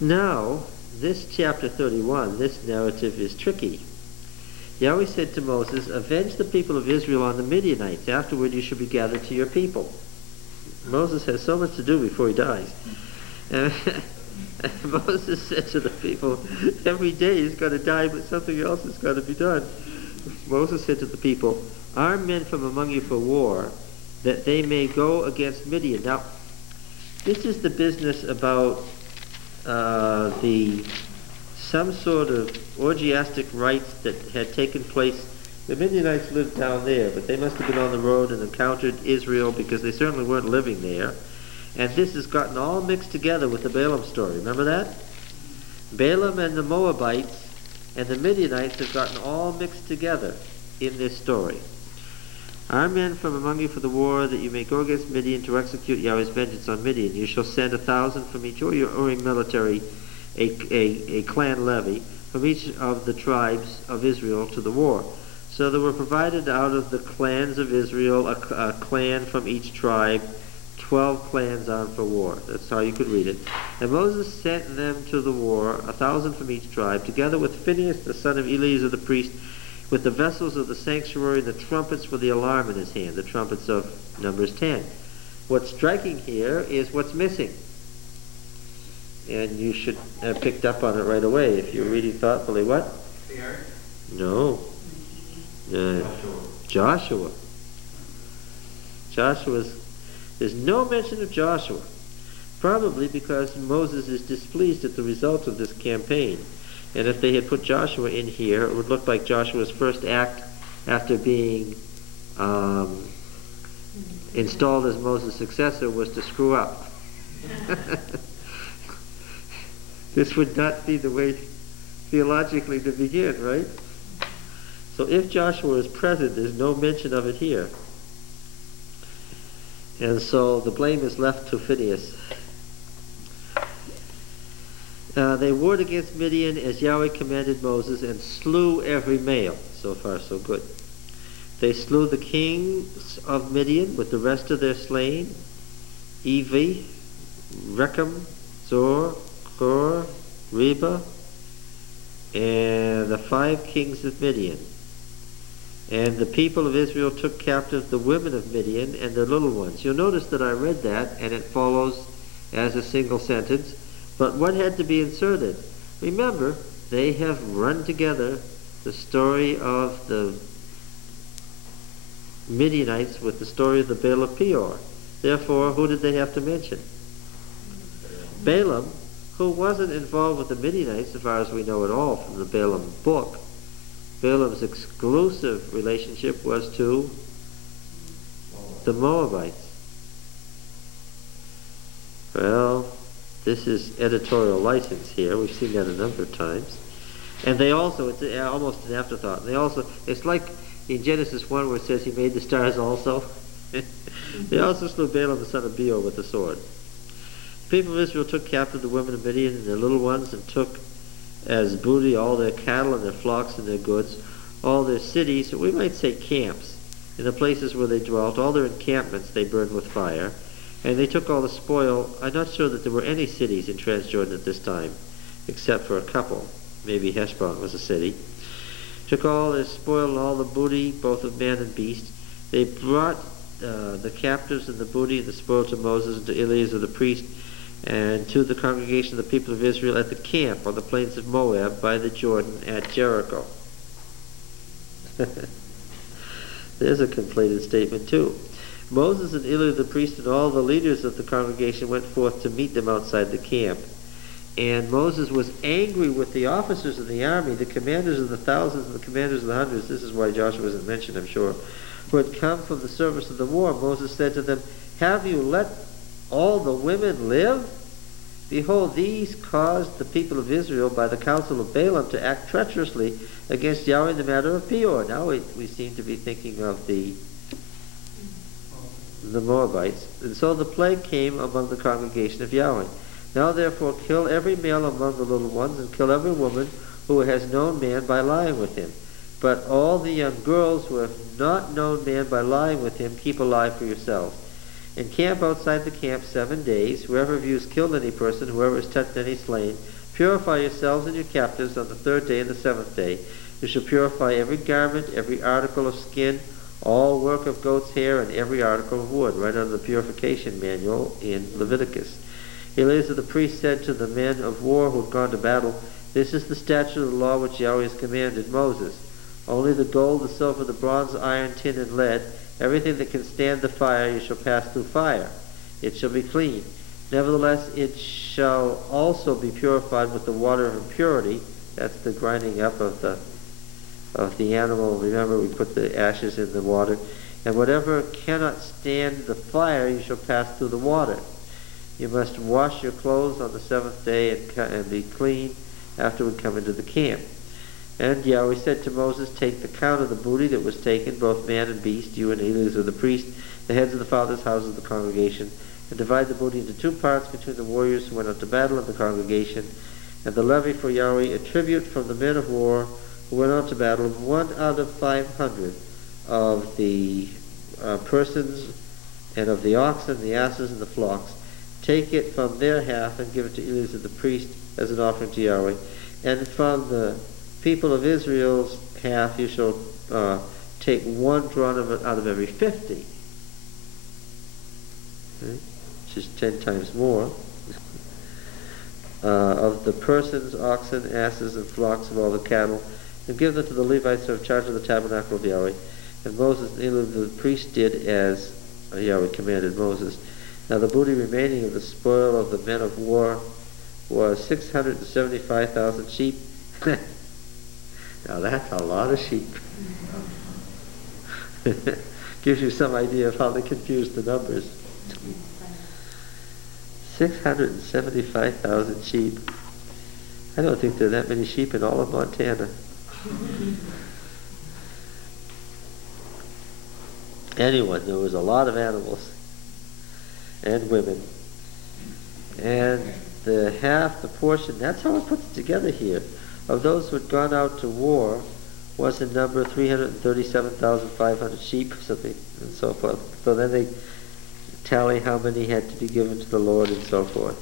Now, this chapter 31, this narrative is tricky. Yahweh said to Moses, "Avenge the people of Israel on the Midianites. Afterward you shall be gathered to your people." Moses has so much to do before he dies. And Moses said to the people, every day he's going to die, but something else is going to be done. Moses said to the people, "Arm men from among you for war, that they may go against Midian." Now, this is the business about some sort of orgiastic rites that had taken place. The Midianites lived down there, but they must have been on the road and encountered Israel, because they certainly weren't living there. And this has gotten all mixed together with the Balaam story. Remember that? Balaam and the Moabites and the Midianites have gotten all mixed together in this story. "Arm men from among you for the war, that you may go against Midian to execute Yahweh's vengeance on Midian. You shall send 1,000 from each or a military, a clan levy, from each of the tribes of Israel to the war." So there were provided out of the clans of Israel a clan from each tribe, 12 clans armed for war. That's how you could read it. "And Moses sent them to the war, 1,000 from each tribe, together with Phinehas the son of Eleazar the priest, with the vessels of the sanctuary and the trumpets for the alarm in his hand," the trumpets of Numbers 10. What's striking here is what's missing. And you should have picked up on it right away if you're reading thoughtfully. What? Deir? No. Joshua. There's no mention of Joshua. Probably because Moses is displeased at the result of this campaign. And if they had put Joshua in here, it would look like Joshua's first act after being installed as Moses' successor was to screw up. This would not be the way theologically to begin, right? So if Joshua is present, there's no mention of it here. And so the blame is left to Phinehas. They warred against Midian as Yahweh commanded Moses, and slew every male. So far, so good. They slew the kings of Midian with the rest of their slain: Evi, Rechem, Zor, Hur, Reba, and the 5 kings of Midian. And the people of Israel took captive the women of Midian and their little ones. You'll notice that I read that, and it follows as a single sentence. But what had to be inserted? Remember, they have run together the story of the Midianites with the story of the Baal of Peor. Therefore, who did they have to mention? Balaam, who wasn't involved with the Midianites, as far as we know at all from the Balaam book. Balaam's exclusive relationship was to the Moabites. Well, this is editorial license here. We've seen that a number of times. And they also, it's almost an afterthought. They also, it's like in Genesis 1 where it says he made the stars also. They also slew Balaam the son of Beor with the sword. The people of Israel took captive the women of Midian and their little ones, and took as booty all their cattle and their flocks and their goods, all their cities, we might say camps, in the places where they dwelt, all their encampments they burned with fire. And they took all the spoil. I'm not sure that there were any cities in Transjordan at this time, except for a couple. Maybe Heshbon was a city. Took all their spoil and all the booty, both of man and beast. They brought the captives and the booty and the spoil to Moses and to Eleazar the priest, and to the congregation of the people of Israel at the camp on the plains of Moab by the Jordan at Jericho. There's a completed statement too. Moses and Eleazar the priest and all the leaders of the congregation went forth to meet them outside the camp. And Moses was angry with the officers of the army, the commanders of the thousands and the commanders of the hundreds. This is why Joshua isn't mentioned, I'm sure. Who had come from the service of the war. Moses said to them, "Have you let all the women live? Behold, these caused the people of Israel by the counsel of Balaam to act treacherously against Yahweh in the matter of Peor." Now we seem to be thinking of the Moabites. "And so the plague came among the congregation of Yahweh. Now therefore kill every male among the little ones, and kill every woman who has known man by lying with him. But all the young girls who have not known man by lying with him, keep alive for yourselves. and camp outside the camp 7 days. Whoever of you has killed any person, whoever has touched any slain, purify yourselves and your captives on the 3rd day and the 7th day. You shall purify every garment, every article of skin, all work of goat's hair, and every article of wood, right out of the purification manual in Leviticus. Eleazar the priest said to the men of war who had gone to battle, "This is the statute of the law which Yahweh has commanded Moses. Only the gold, the silver, the bronze, iron, tin, and lead, everything that can stand the fire, you shall pass through fire. It shall be clean. Nevertheless, it shall also be purified with the water of impurity." That's the grinding up of the animal. Remember, we put the ashes in the water. "And whatever cannot stand the fire, you shall pass through the water. You must wash your clothes on the 7th day and be clean after we come into the camp." And Yahweh said to Moses, "Take the count of the booty that was taken, both man and beast, you and Eleazar the priest, the heads of the fathers' houses of the congregation, and divide the booty into 2 parts between the warriors who went out to battle and the congregation. And the levy for Yahweh, a tribute from the men of war who went out to battle, 1 out of 500 of the persons and of the oxen, the asses, and the flocks. Take it from their half and give it to Eleazar the priest as an offering to Yahweh. And from the people of Israel's half you shall take 1 drawn out of every 50." Okay? Which is 10 times more. "Of the persons, oxen, asses, and flocks of all the cattle, and give them to the Levites who have charge of the tabernacle of Yahweh." And Moses and Eleazar the priest did as Yahweh commanded Moses. Now the booty remaining of the spoil of the men of war was 675,000 sheep. Now that's a lot of sheep. Gives you some idea of how they confused the numbers. 675,000 sheep. I don't think there are that many sheep in all of Montana. Anyway, there was a lot of animals and women. And the portion, that's how it puts it together here, of those who had gone out to war was in number 337,500 sheep or something, and so forth. So then they tally how many had to be given to the Lord and so forth.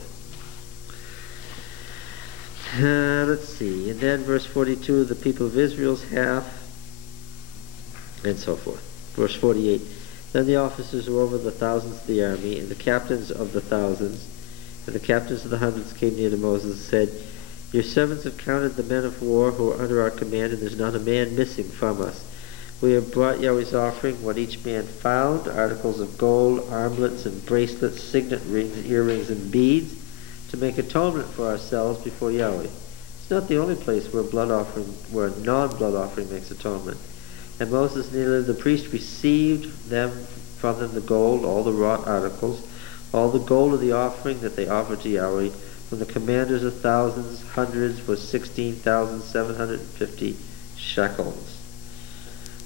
Let's see. And then verse 42, the people of Israel's half, and so forth. Verse 48, then the officers who were over the thousands of the army, and the captains of the thousands, and the captains of the hundreds came near to Moses and said, "Your servants have counted the men of war who are under our command, and there's not a man missing from us. We have brought Yahweh's offering, what each man found, articles of gold, armlets and bracelets, signet rings, earrings, and beads, to make atonement for ourselves before Yahweh." It's not the only place where non-blood offering makes atonement. And Moses and Eleazar the priest received from them the gold, all the wrought articles, all the gold of the offering that they offered to Yahweh. From the commanders of thousands, hundreds, was 16,750 shekels.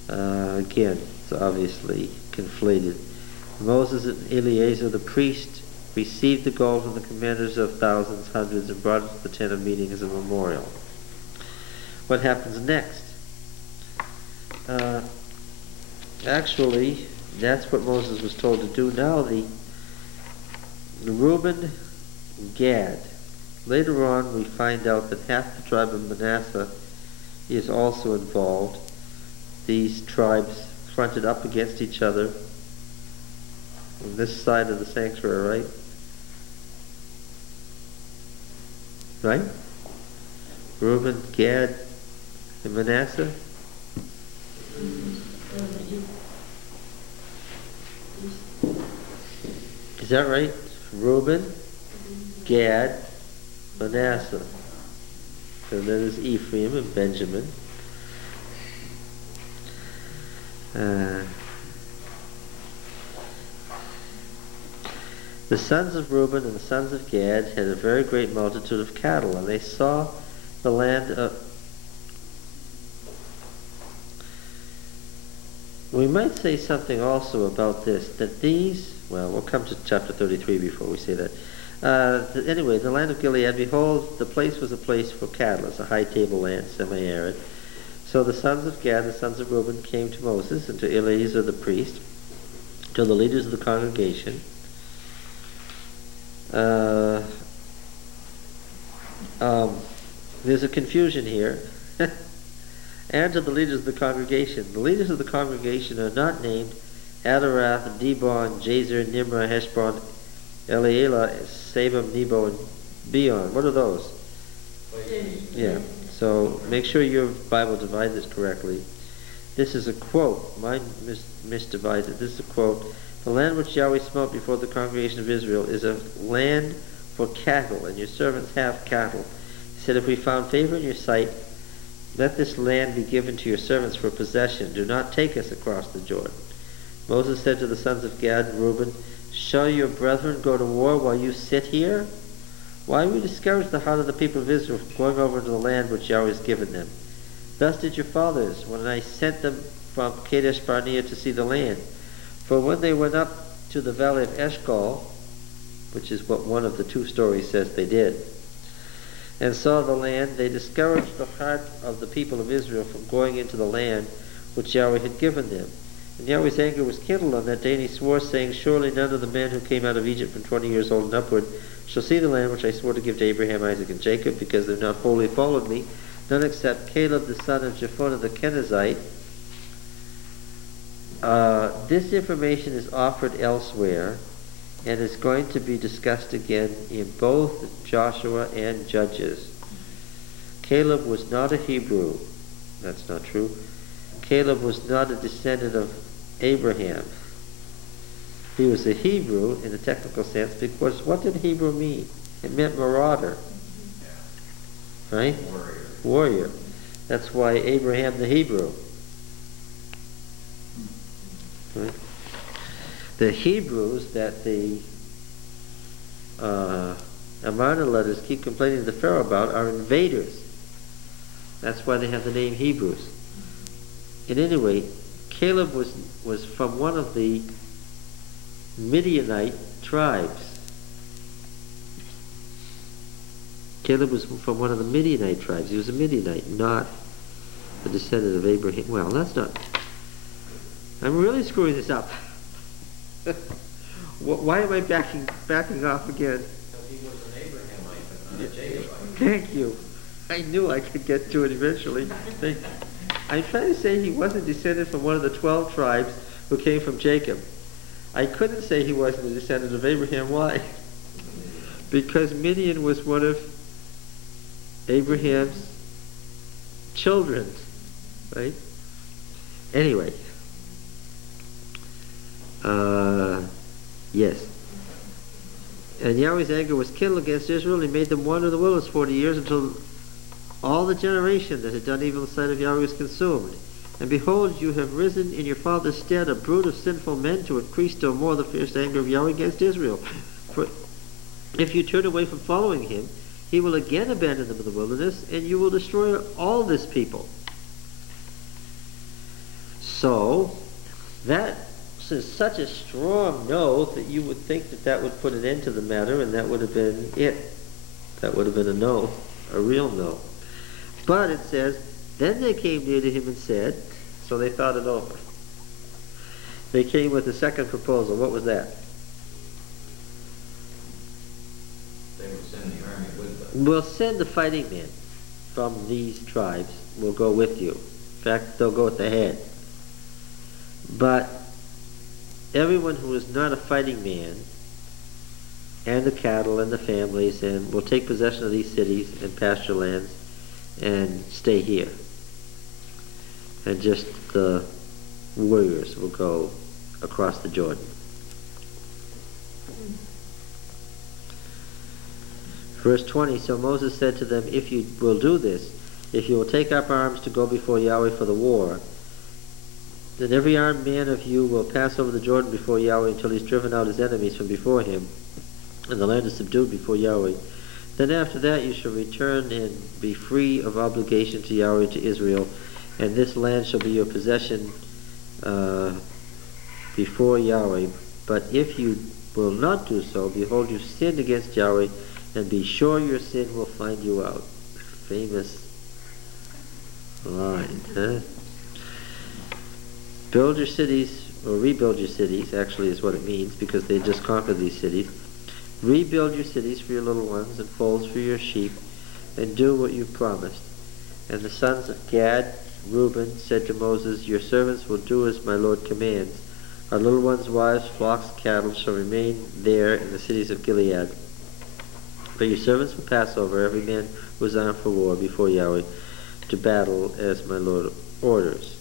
Again, it's obviously conflated. Moses and Eleazar the priest received the gold from the commanders of thousands, hundreds, and brought it to the tent of meeting as a memorial. What happens next? Actually, that's what Moses was told to do. Now the Reuben, Gad. Later on, we find out that half the tribe of Manasseh is also involved. These tribes fronted up against each other on this side of the sanctuary, right? Right? Reuben, Gad, and Manasseh? Is that right? Reuben, Gad, Manasseh. And then there's Ephraim and Benjamin. The sons of Reuben and the sons of Gad had a very great multitude of cattle, and they saw the land of... We might say something also about this, that these... Well, we'll come to chapter 33 before we say that. Anyway, the land of Gilead, behold, the place was a place for cattle. It's a high tableland, semi-arid. So the sons of Gad, the sons of Reuben, came to Moses and to Eleazar the priest, to the leaders of the congregation, Uh, there's a confusion here. And to the leaders of the congregation. The leaders of the congregation are not named Adarath, Dibon, Jazer, Nimrah, Heshbon, Eleala, Sabam, Nebo, and Beon. What are those? Yeah. So make sure your Bible divides it correctly. This is a quote. Mine misdivides it. This is a quote. The land which Yahweh smote before the congregation of Israel is a land for cattle, and your servants have cattle. He said, if we found favor in your sight, let this land be given to your servants for possession. Do not take us across the Jordan. Moses said to the sons of Gad and Reuben, shall your brethren go to war while you sit here? Why will you discourage the heart of the people of Israel from going over to the land which Yahweh has given them? Thus did your fathers, when I sent them from Kadesh Barnea to see the land. For when they went up to the valley of Eshcol, which is what one of the two stories says they did, and saw the land, they discouraged the heart of the people of Israel from going into the land which Yahweh had given them. And Yahweh's anger was kindled on that day, and he swore, saying, surely none of the men who came out of Egypt from 20 years old and upward shall see the land which I swore to give to Abraham, Isaac, and Jacob, because they have not wholly followed me, none except Caleb the son of Jephunneh the Kenizzite. This information is offered elsewhere, and is going to be discussed again in both Joshua and Judges. Caleb was not a Hebrew. That's not true. Caleb was not a descendant of Abraham. He was a Hebrew in the technical sense, because what did Hebrew mean? It meant marauder. Right? Warrior. That's why Abraham the Hebrew. Right? The Hebrews that the Amarna letters keep complaining to the Pharaoh about are invaders. That's why they have the name Hebrews. At any rate, Caleb was from one of the Midianite tribes. Caleb was from one of the Midianite tribes. He was a Midianite, not a descendant of Abraham. Well, that's not... I'm really screwing this up. Why am I backing off again? Because he was an Abrahamite, but not a Jacobite. Thank you. I knew I could get to it eventually. I'm trying to say he wasn't descended from one of the 12 tribes who came from Jacob. I couldn't say he wasn't a descendant of Abraham. Why? Because Midian was one of Abraham's children, right? Anyway. Yes. And Yahweh's anger was kindled against Israel, and he made them wander in the wilderness 40 years until all the generation that had done evil in the sight of Yahweh was consumed. And behold, you have risen in your father's stead a brood of sinful men to increase still more the fierce anger of Yahweh against Israel. For if you turn away from following him, he will again abandon them in the wilderness, and you will destroy all this people. So, that is such a strong no that you would think that that would put an end to the matter, and that would have been it. That would have been a no, a real no. But it says, then they came near to him and said, so they thought it over. They came with a second proposal. What was that? They would send the army with them. We'll send the fighting men from these tribes. We'll go with you. In fact, they'll go at the head. But everyone who is not a fighting man, and the cattle and the families, and will take possession of these cities and pasture lands and stay here. And just the warriors will go across the Jordan. Verse 20, so Moses said to them, if you will do this, if you will take up arms to go before Yahweh for the war, then every armed man of you will pass over the Jordan before Yahweh until he's driven out his enemies from before him, and the land is subdued before Yahweh. Then after that you shall return and be free of obligation to Yahweh and to Israel, and this land shall be your possession before Yahweh. But if you will not do so, behold, you sinned against Yahweh, and be sure your sin will find you out. Famous line, huh? Build your cities, or rebuild your cities, actually is what it means, because they just conquered these cities. Rebuild your cities for your little ones and folds for your sheep, and do what you promised. And the sons of Gad, Reuben, said to Moses, Your servants will do as my Lord commands. Our little ones' wives, flocks, cattle shall remain there in the cities of Gilead. But your servants will pass over, every man who is armed for war, before Yahweh, to battle as my Lord orders.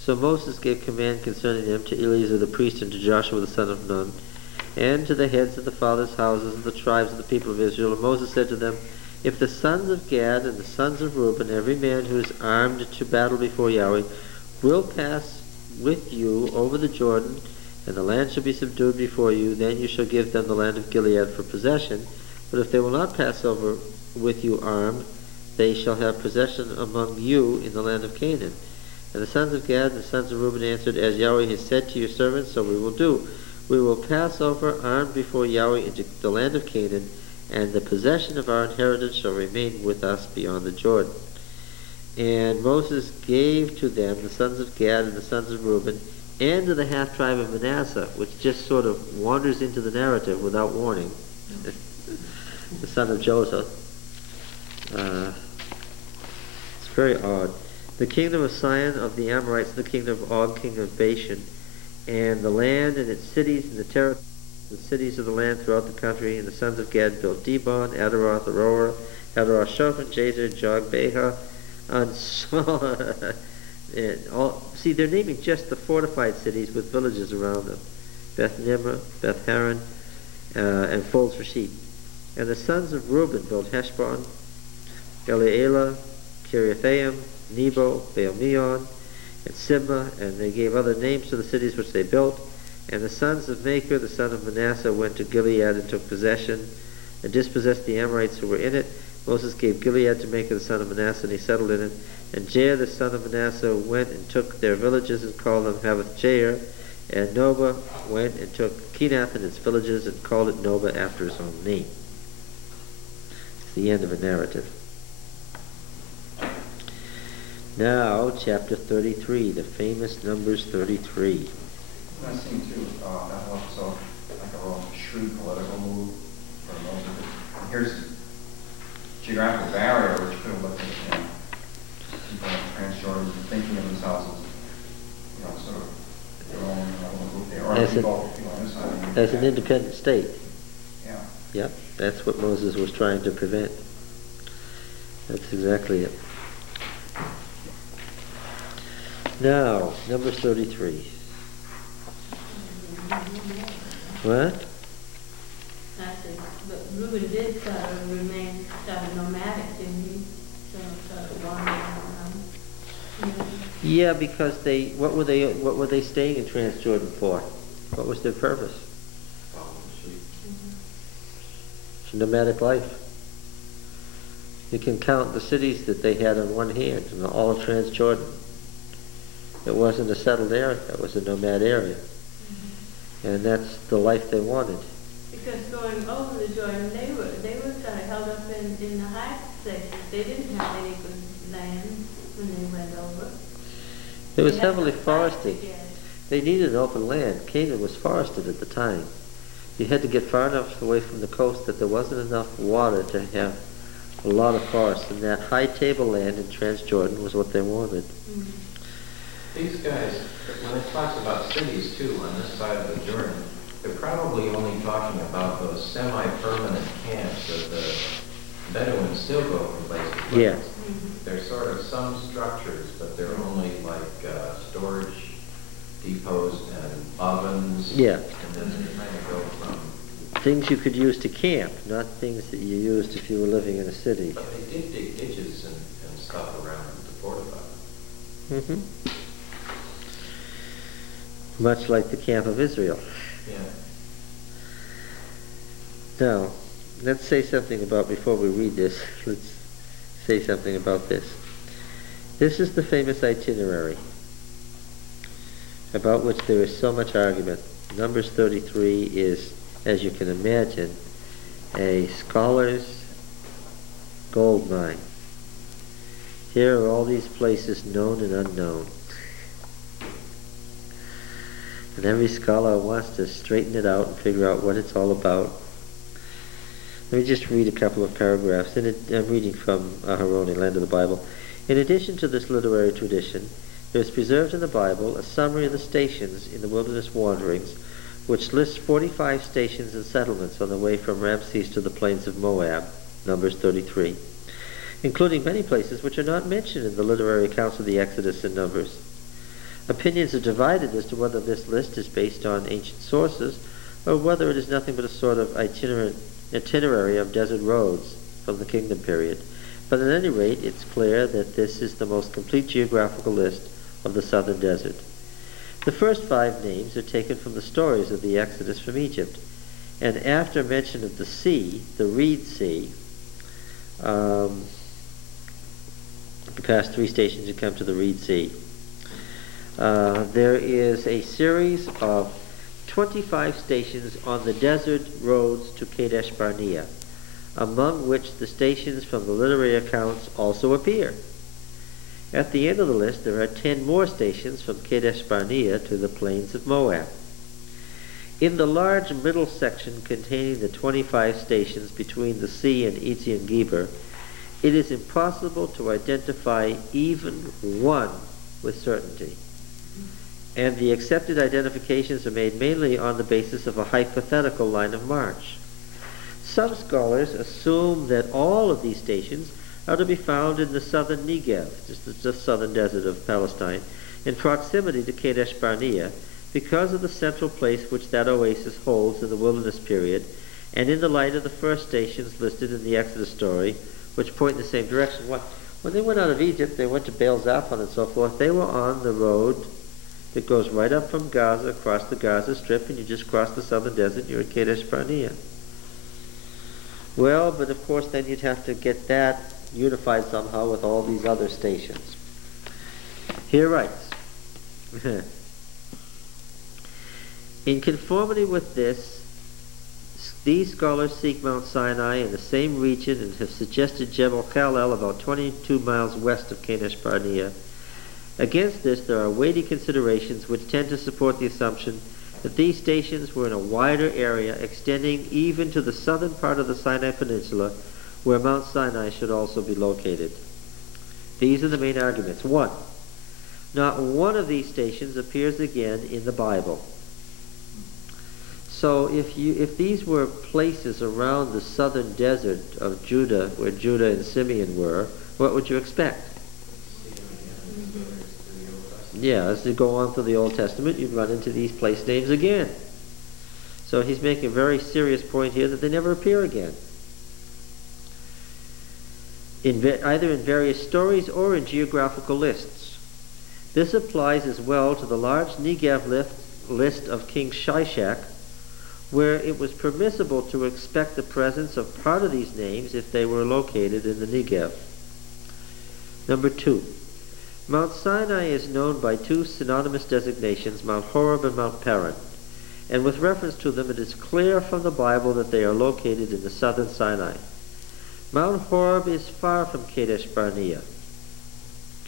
So Moses gave command concerning them to Eleazar the priest and to Joshua the son of Nun, and to the heads of the fathers' houses and the tribes of the people of Israel. And Moses said to them, If the sons of Gad and the sons of Reuben, every man who is armed to battle before Yahweh, will pass with you over the Jordan, and the land shall be subdued before you, then you shall give them the land of Gilead for possession. But if they will not pass over with you armed, they shall have possession among you in the land of Canaan. And the sons of Gad and the sons of Reuben answered, As Yahweh has said to your servants, so we will do. We will pass over armed before Yahweh into the land of Canaan, and the possession of our inheritance shall remain with us beyond the Jordan. And Moses gave to them the sons of Gad and the sons of Reuben, and to the half-tribe of Manasseh, which just sort of wanders into the narrative without warning, the son of Joseph. It's very odd. The kingdom of Sion of the Amorites, the kingdom of Og, king of Bashan, and the land and its cities and the cities of the land throughout the country. And the sons of Gad built Dibon, Adaroth, Aroer, Hadarah, Shophan, Jazer, Jogbeha, and so see, they're naming just the fortified cities with villages around them. Beth Nimrah, Beth Haran, and folds for sheep. And the sons of Reuben built Heshbon, Elealeh, Kiriathaim, Nebo, Baal-meon, and Sibmah, and they gave other names to the cities which they built. And the sons of Machir, the son of Manasseh, went to Gilead and took possession, and dispossessed the Amorites who were in it. Moses gave Gilead to Machir, the son of Manasseh, and he settled in it. And Jair, the son of Manasseh, went and took their villages and called them Havoth-Jair. And Nobah went and took Kenath and its villages and called it Nobah after his own name. It's the end of a narrative. Now, chapter 33, the famous Numbers 33. I seem to that was so like a real shrewd political move for Moses. And here's a geographical barrier which could have looked at people in Transjordan thinking of themselves as sort of their own group there, or people on this side. As an independent state. Yeah. Yep, that's what Moses was trying to prevent. That's exactly it. Now, Numbers 33. What? But Reuben did remain nomadic, didn't he? Wandering around. Yeah, because what were they staying in Transjordan for? What was their purpose? It's a nomadic life. You can count the cities that they had on one hand in all of Transjordan. It wasn't a settled area, it was a nomad area. And that's the life they wanted. Because going over the Jordan, they were kind of held up in the high places. They didn't have any good land when they went over. It was heavily forested. They needed an open land. Canaan was forested at the time. You had to get far enough away from the coast that there wasn't enough water to have a lot of forest. And that high tableland in Transjordan was what they wanted. Mm-hmm. These guys, when it talks about cities too on this side of the Jordan, they're probably only talking about those semi-permanent camps that the Bedouins still go from place to place. Yeah. They're sort of some structures, but they're only like storage depots and ovens. Yeah. And then they kind of go from... Things you could use to camp, not things that you used if you were living in a city. But they did dig ditches and stuff around them to fortify them. Mm-hmm. Much like the camp of Israel. Yeah. Now, let's say something about, before we read this, let's say something about this. This is the famous itinerary about which there is so much argument. Numbers 33 is, as you can imagine, a scholar's gold mine. Here are all these places known and unknown. And every scholar wants to straighten it out and figure out what it's all about. Let me just read a couple of paragraphs. I'm reading from Aharoni, Land of the Bible. In addition to this literary tradition, there is preserved in the Bible a summary of the stations in the wilderness wanderings, which lists 45 stations and settlements on the way from Ramses to the plains of Moab, Numbers 33, including many places which are not mentioned in the literary accounts of the Exodus and Numbers. Opinions are divided as to whether this list is based on ancient sources or whether it is nothing but a sort of itinerary of desert roads from the kingdom period. But at any rate, it's clear that this is the most complete geographical list of the southern desert. The first 5 names are taken from the stories of the Exodus from Egypt, and after mention of the sea, the Reed Sea, you pass 3 stations, you come to the Reed Sea. There is a series of 25 stations on the desert roads to Kadesh Barnea, among which the stations from the literary accounts also appear. At the end of the list, there are 10 more stations from Kadesh Barnea to the plains of Moab. In the large middle section containing the 25 stations between the sea and Etzion Geber, it is impossible to identify even one with certainty, and the accepted identifications are made mainly on the basis of a hypothetical line of march. Some scholars assume that all of these stations are to be found in the southern Negev, just the southern desert of Palestine, in proximity to Kadesh Barnea, because of the central place which that oasis holds in the wilderness period, and in the light of the first stations listed in the Exodus story, which point in the same direction. When they went out of Egypt, they went to Baal Zaphon and so forth. They were on the road that goes right up from Gaza, across the Gaza Strip, and you just cross the southern desert, and you're at Kadesh Barnea. Well, but of course then you'd have to get that unified somehow with all these other stations. He writes, in conformity with this, these scholars seek Mount Sinai in the same region and have suggested Jebel Khalel about 22 miles west of Kadesh Barnea. Against this, there are weighty considerations which tend to support the assumption that these stations were in a wider area extending even to the southern part of the Sinai Peninsula, where Mount Sinai should also be located. These are the main arguments. 1. Not one of these stations appears again in the Bible. So if these were places around the southern desert of Judah, where Judah and Simeon were, what would you expect? Yeah, as you go on through the Old Testament, you'd run into these place names again. So he's making a very serious point here that they never appear again. Either in various stories or in geographical lists. This applies as well to the large Negev list of King Shishak, where it was permissible to expect the presence of part of these names if they were located in the Negev. Number 2. Mount Sinai is known by 2 synonymous designations, Mount Horeb and Mount Paran, and with reference to them it is clear from the Bible that they are located in the southern Sinai. Mount Horeb is far from Kadesh Barnea.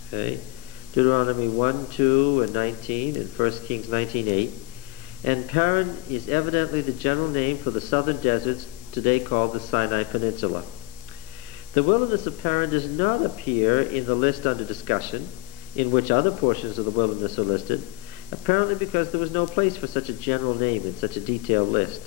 Okay? Deuteronomy 1, 2, and 19, and 1 Kings 19:8. And Paran is evidently the general name for the southern deserts today called the Sinai Peninsula. The wilderness of Paran does not appear in the list under discussion, in which other portions of the wilderness are listed, apparently because there was no place for such a general name in such a detailed list.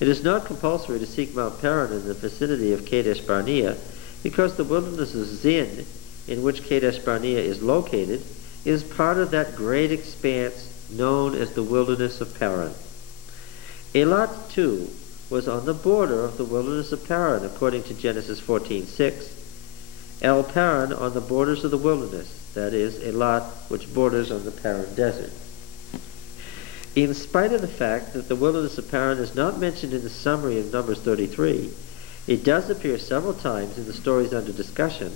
It is not compulsory to seek Mount Paran in the vicinity of Kadesh Barnea, because the wilderness of Zin, in which Kadesh Barnea is located, is part of that great expanse known as the wilderness of Paran. Eilat, too, was on the border of the wilderness of Paran, according to Genesis 14:6. El Paran on the borders of the wilderness, that is, Eilat, which borders on the Paran desert. In spite of the fact that the wilderness of Paran is not mentioned in the summary of Numbers 33, it does appear several times in the stories under discussion,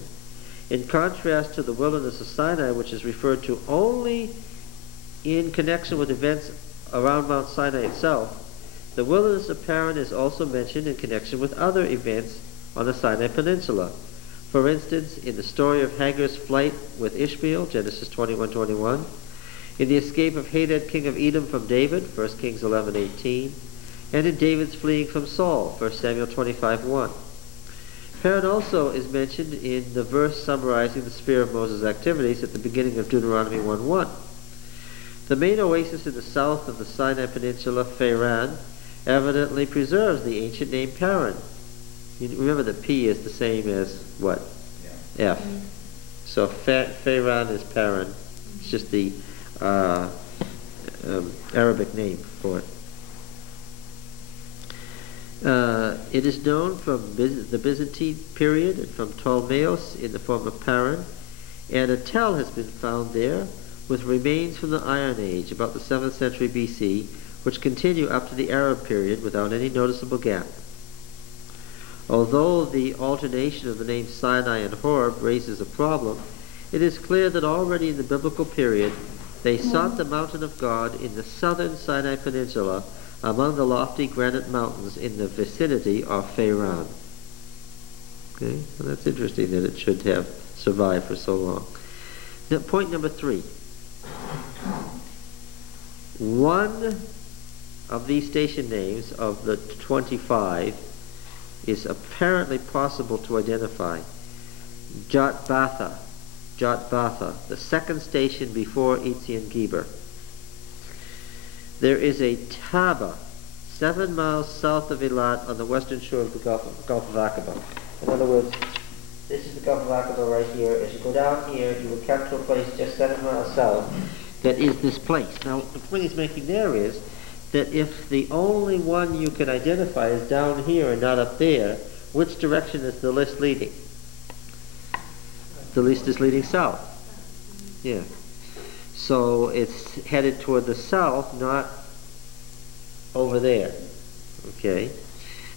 in contrast to the wilderness of Sinai, which is referred to only in connection with events around Mount Sinai itself. The wilderness of Paran is also mentioned in connection with other events on the Sinai Peninsula. For instance, in the story of Hagar's flight with Ishmael, Genesis 21:21, in the escape of Hadad, king of Edom, from David, 1 Kings 11:18, and in David's fleeing from Saul, 1 Samuel 25:1. Paran also is mentioned in the verse summarizing the sphere of Moses' activities at the beginning of Deuteronomy 1:1. The main oasis in the south of the Sinai Peninsula, Pharan, evidently preserves the ancient name Paran. You remember that P is the same as what? Yeah. F. So Pharan is Paran. It's just the Arabic name for it. It is known from the Byzantine period and from Ptolemaios in the form of Paran, and a tell has been found there with remains from the Iron Age, about the 7th century BC, which continue up to the Arab period without any noticeable gap. Although the alternation of the names Sinai and Horeb raises a problem, it is clear that already in the biblical period they sought the mountain of God in the southern Sinai Peninsula among the lofty granite mountains in the vicinity of Pharan. Okay, well, that's interesting that it should have survived for so long. Now, point number 3. One of these station names of the 25 is apparently possible to identify. Jotbatha, the second station before Etzion Geber. There is a Taba 7 miles south of Eilat on the western shore of the Gulf of Aqaba. In other words, this is the Gulf of Aqaba right here. As you go down here, you will come to a place just 7 miles south that is this place. Now, the point he's making there is that if the only one you can identify is down here and not up there, which direction is the list leading? The list is leading south. Yeah. So it's headed toward the south, not over there. Okay.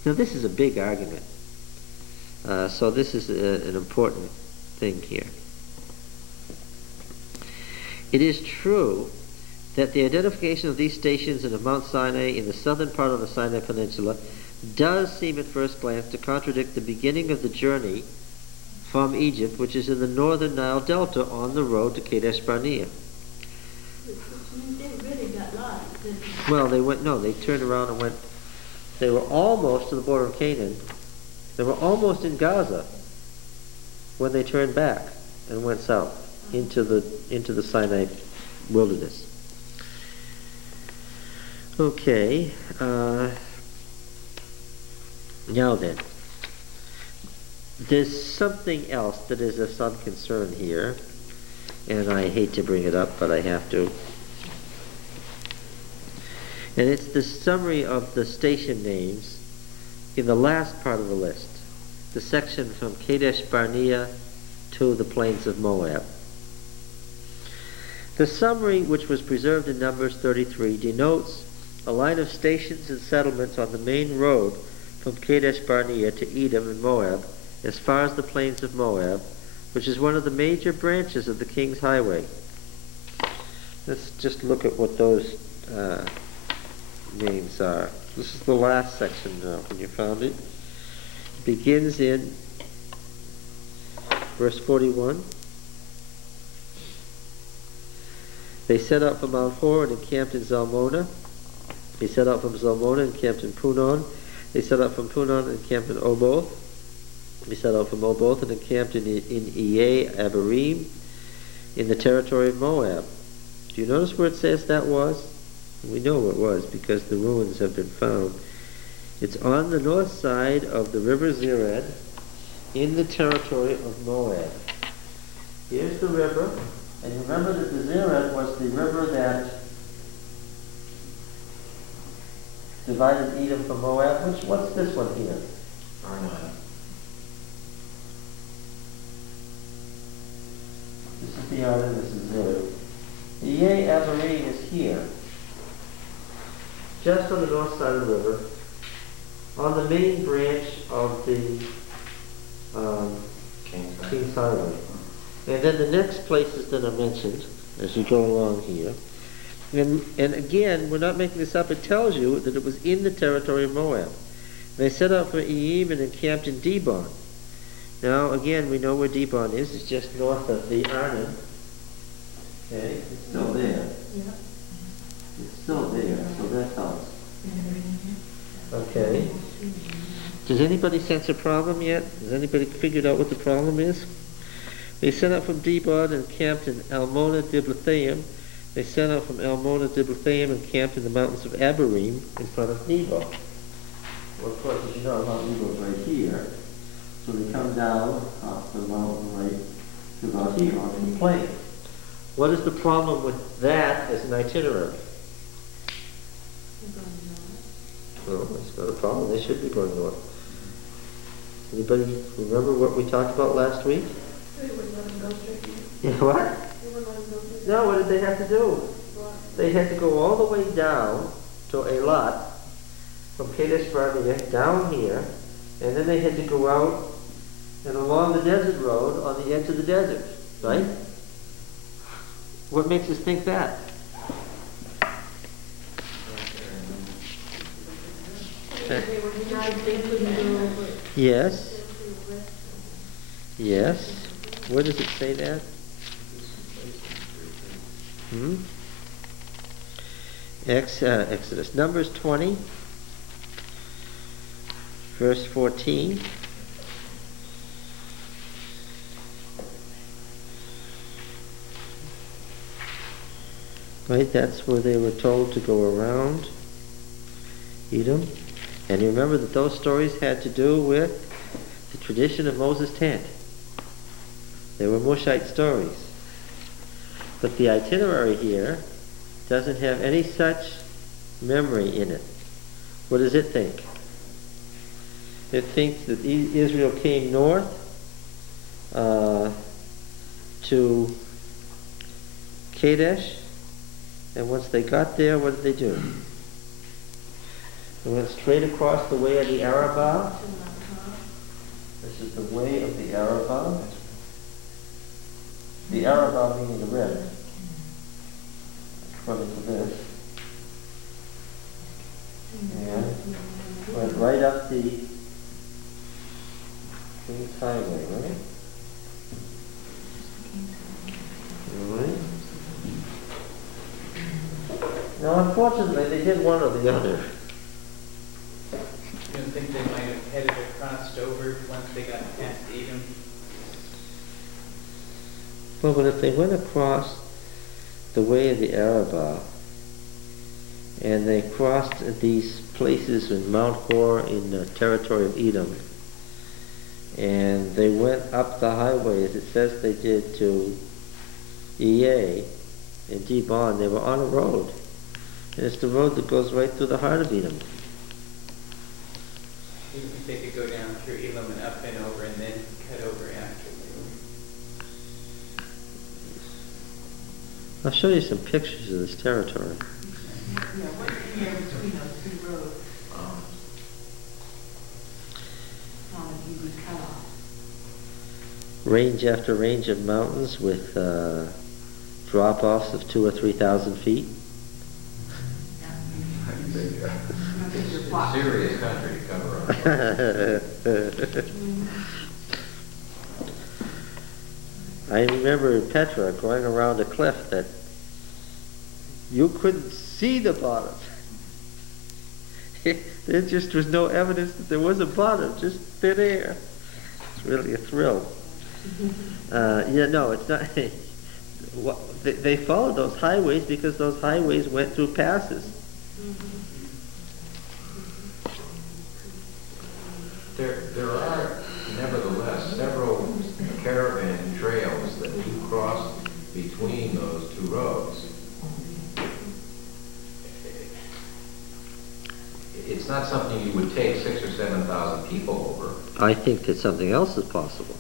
Now this is a big argument. So this is an important thing here. It is true that the identification of these stations and of Mount Sinai in the southern part of the Sinai Peninsula does seem at first glance to contradict the beginning of the journey from Egypt, which is in the northern Nile Delta on the road to Kadesh Barnea. They really got lost, didn't they? Well, they turned around and went, they were almost to the border of Canaan. They were almost in Gaza when they turned back and went south into the Sinai wilderness. Okay, now then, there's something else that is of some concern here, and I hate to bring it up, but I have to. And it's the summary of the station names in the last part of the list, the section from Kadesh Barnea to the plains of Moab. The summary, which was preserved in Numbers 33, denotes a line of stations and settlements on the main road from Kadesh Barnea to Edom and Moab as far as the plains of Moab, which is one of the major branches of the King's Highway. Let's just look at what those names are. This is the last section now, when you found it. It begins in verse 41. They set out from Mount Hor and encamped in Zalmona. They set out from Zalmona and encamped in Punon. They set out from Punon and encamped in Oboth. They set out from Oboth and encamped in Iye Abarim in the territory of Moab. Do you notice where it says that was? We know where it was because the ruins have been found. It's on the north side of the river Zered in the territory of Moab. Here's the river, and remember that the Zered was the river that divided Edom from Moab. What's this one here? Arnon. This is the Arnon, this is Zered. Iye Abarim is here, just on the north side of the river, on the main branch of the King's Highway. And then the next places that are mentioned as you go along here. And again, we're not making this up, it tells you that it was in the territory of Moab. They set out from Eim and encamped in Dibon. Now, again, we know where Dibon is. It's just north of the Arnon. Okay, it's still there. Yeah. It's still there, so that helps. Does anybody sense a problem yet? Has anybody figured out what the problem is? They set out from Debod and camped in Almona Diblathaim. They set out from Almona Diblathaim and camped in the mountains of Abarim in front of Nebo. Well, of course, as you know, Mount Nebo is right here. So they come down off the mountain right to about here on the plain. What is the problem with that as an itinerary? Well, that's not a problem. They should be going north. Anybody remember what we talked about last week? They wouldn't let them go straight east. Yeah, what? They wouldn't let them go straight east. No, what did they have to do? What? They had to go all the way down to Eilat, from Kadesh Barnea down here, and then they had to go out and along the desert road on the edge of the desert, right? What makes us think that? They were denied, they couldn't go over. Yes. Yes. Where does it say that? Exodus. Numbers 20, verse 14. Right, that's where they were told to go around Edom. And you remember that those stories had to do with the tradition of Moses' tent. They were Mushite stories. But the itinerary here doesn't have any such memory in it. What does it think? It thinks that Israel came north to Kadesh, and once they got there, what did they do? They went straight across the way of the Arabah. This is the way of the Arabah. The Arabah meaning the river, according to this. And went right up the King's Highway, right? Right. Now, unfortunately, they did one or the other. You don't think they might have headed across over once they got past Edom? Well, but if they went across the way of the Arabah, and they crossed these places in Mount Hor in the territory of Edom, and they went up the highway, as it says they did, to Ea and Dibon, they were on a road. And it's the road that goes right through the heart of Edom. You think they could go down through Elam and up and over and then cut over after they I'll show you some pictures of this territory. Yeah, what's the area between those two roads? He was cut off. Range after range of mountains with drop-offs of 2,000 or 3,000 feet. Serious country to cover up. I remember in Petra going around a cliff that you couldn't see the bottom. There just was no evidence that there was a bottom, just thin air. It's really a thrill. Yeah, no, it's not. They followed those highways because those highways went through passes. There are, nevertheless, several caravan trails that do cross between those two roads. It's not something you would take 6,000 or 7,000 people over. I think that something else is possible.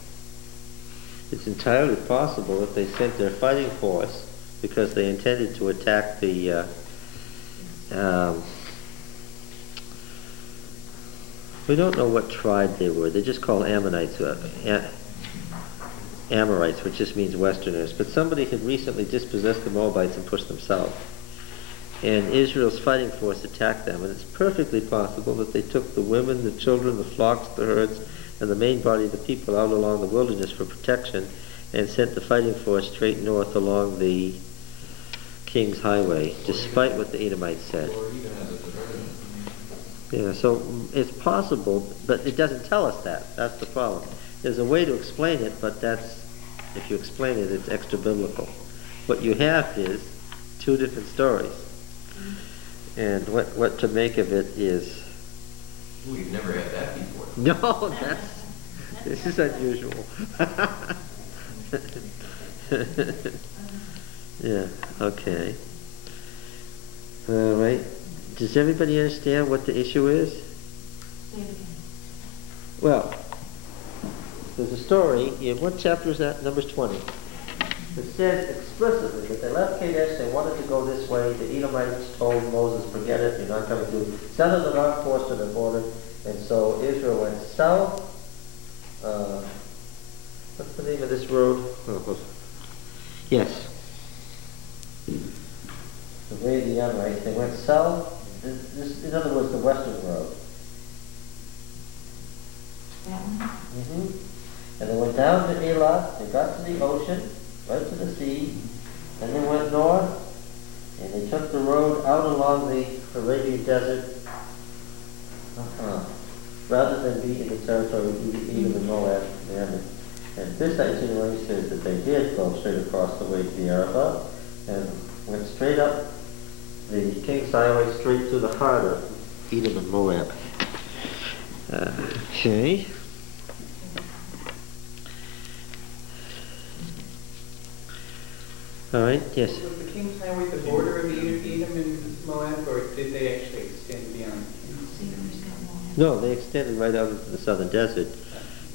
It's entirely possible if they sent their fighting force because they intended to attack the we don't know what tribe they were. They're just called Ammonites, Amorites, which just means Westerners. But somebody had recently dispossessed the Moabites and pushed them south. And Israel's fighting force attacked them. And it's perfectly possible that they took the women, the children, the flocks, the herds, and the main body of the people out along the wilderness for protection and sent the fighting force straight north along the King's Highway, despite what the Edomites said. Or even as a diversion. Yeah, so it's possible, but it doesn't tell us that. That's the problem. There's a way to explain it, but if you explain it, it's extra biblical. What you have is two different stories. And what to make of it is... We've never had that before. No, this is unusual. Yeah, okay. All right. Does everybody understand what the issue is? Well, there's a story, in what chapter is that? Numbers 20. It says explicitly that they left Kadesh, they wanted to go this way. The Edomites told Moses, forget it, you're not coming to. Send us an armed force to the border. And so Israel went south. What's the name of this road? Yes. The way of the Amorites, they went south. This, in other words, the western road. And they went down to Alla, they got to the ocean, right to the sea, and they went north, and they took the road out along the Arabian desert, rather than be in the territory of Edom and Moab. And this itinerary says that they did go straight across the way to the Arabah, and went straight up the King's Highway, straight to the heart of Edom and Moab. Okay. All right, yes. Was the King's Highway the border of Edom and Moab, or did they actually extend beyond? No, they extended right out into the southern desert.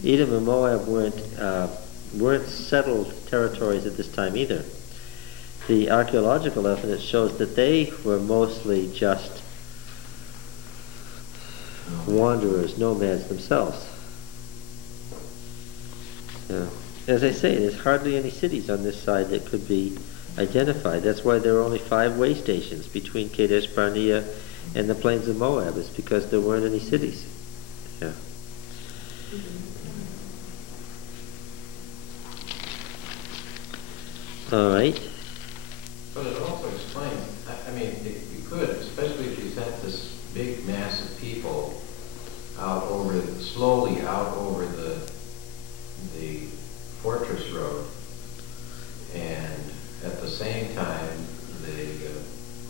Edom and Moab weren't settled territories at this time either. The archaeological evidence shows that they were mostly just wanderers, nomads themselves. Yeah. As I say, there's hardly any cities on this side that could be identified. That's why there are only 5 way stations between Kadesh Barnea and the plains of Moab. It's because there weren't any cities. Yeah. All right. But it also explains, I mean, you could, especially if you sent this big mass of people slowly out over the fortress road, and at the same time the